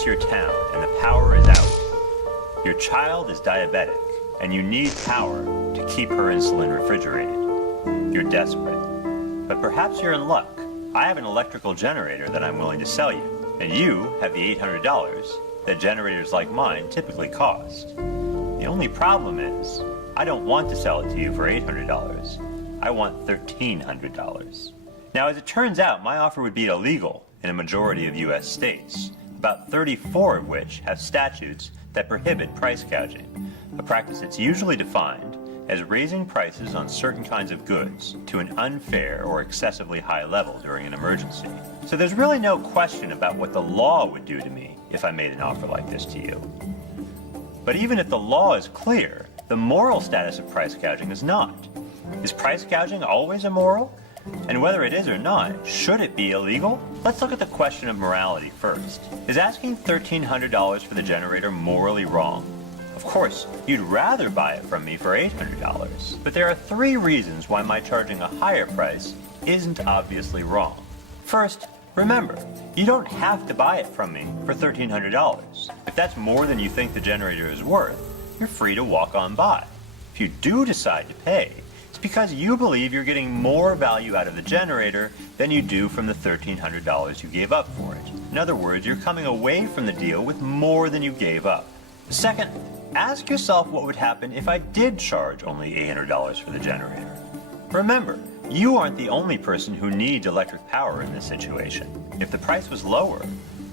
hits your town and the power is out. Your child is diabetic and you need power to keep her insulin refrigerated. You're desperate. But perhaps you're in luck. I have an electrical generator that I'm willing to sell you, and you have the $800 that generators like mine typically cost. The only problem is, I don't want to sell it to you for $800. I want $1,300. Now, as it turns out, my offer would be illegal in a majority of U.S. states, about 34 of which have statutes that prohibit price gouging, a practice that's usually defined as raising prices on certain kinds of goods to an unfair or excessively high level during an emergency. So there's really no question about what the law would do to me if I made an offer like this to you. But even if the law is clear, the moral status of price gouging is not. Is price gouging always immoral? And whether it is or not, should it be illegal? Let's look at the question of morality first. Is asking $1,300 for the generator morally wrong? Of course, you'd rather buy it from me for $800, but there are 3 reasons why my charging a higher price isn't obviously wrong. First, remember, you don't have to buy it from me for $1,300. If that's more than you think the generator is worth, you're free to walk on by. If you do decide to pay, it's because you believe you're getting more value out of the generator than you do from the $1,300 you gave up for it. In other words, you're coming away from the deal with more than you gave up. Second, ask yourself what would happen if I did charge only $800 for the generator. Remember, you aren't the only person who needs electric power in this situation. If the price was lower,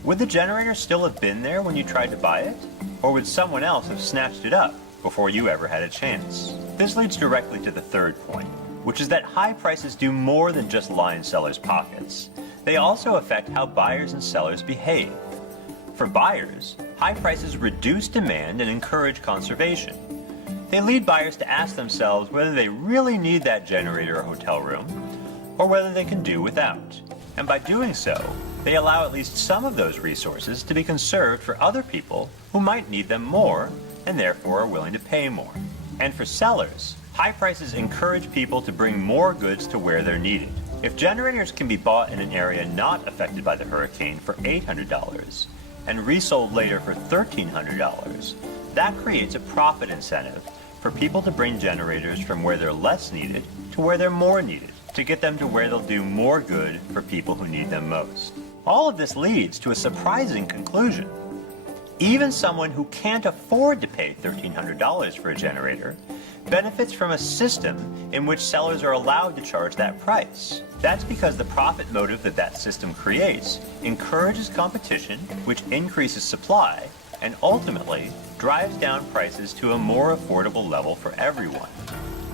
would the generator still have been there when you tried to buy it? Or would someone else have snatched it up before you ever had a chance? This leads directly to the third point, which is that high prices do more than just line sellers' pockets. They also affect how buyers and sellers behave. For buyers, high prices reduce demand and encourage conservation. They lead buyers to ask themselves whether they really need that generator or hotel room, or whether they can do without. And by doing so, they allow at least some of those resources to be conserved for other people who might need them more, and therefore are willing to pay more. And for sellers, high prices encourage people to bring more goods to where they're needed. If generators can be bought in an area not affected by the hurricane for $800, and resold later for $1,300, that creates a profit incentive for people to bring generators from where they're less needed to where they're more needed, to get them to where they'll do more good for people who need them most. All of this leads to a surprising conclusion. Even someone who can't afford to pay $1,300 for a generator benefits from a system in which sellers are allowed to charge that price. That's because the profit motive that system creates encourages competition, which increases supply, and ultimately drives down prices to a more affordable level for everyone.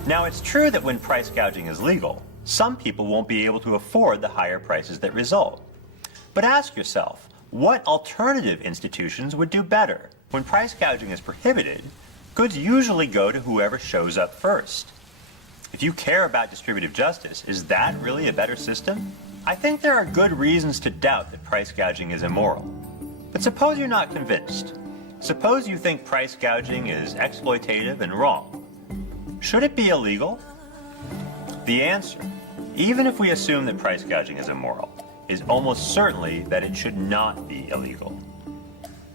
Now, it's true that when price gouging is legal, some people won't be able to afford the higher prices that result. But ask yourself, what alternative institutions would do better? When price gouging is prohibited, goods usually go to whoever shows up first. If you care about distributive justice, is that really a better system? I think there are good reasons to doubt that price gouging is immoral. But suppose you're not convinced. Suppose you think price gouging is exploitative and wrong. Should it be illegal? The answer, even if we assume that price gouging is immoral, is almost certainly that it should not be illegal.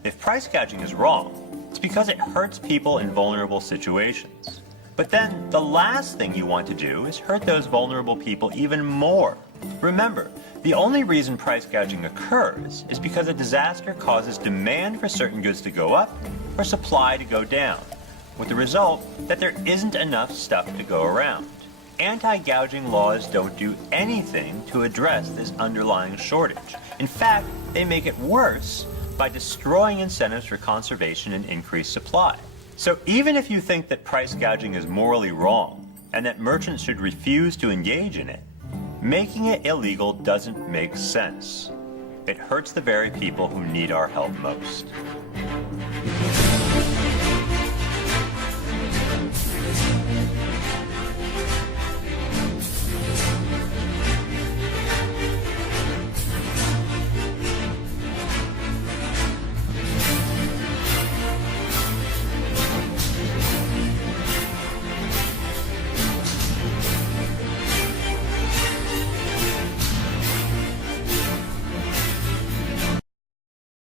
If price gouging is wrong, it's because it hurts people in vulnerable situations. But then the last thing you want to do is hurt those vulnerable people even more. Remember, the only reason price gouging occurs is because a disaster causes demand for certain goods to go up or supply to go down, with the result that there isn't enough stuff to go around. Anti-gouging laws don't do anything to address this underlying shortage. In fact, they make it worse by destroying incentives for conservation and increased supply. So even if you think that price gouging is morally wrong and that merchants should refuse to engage in it, making it illegal doesn't make sense. It hurts the very people who need our help most.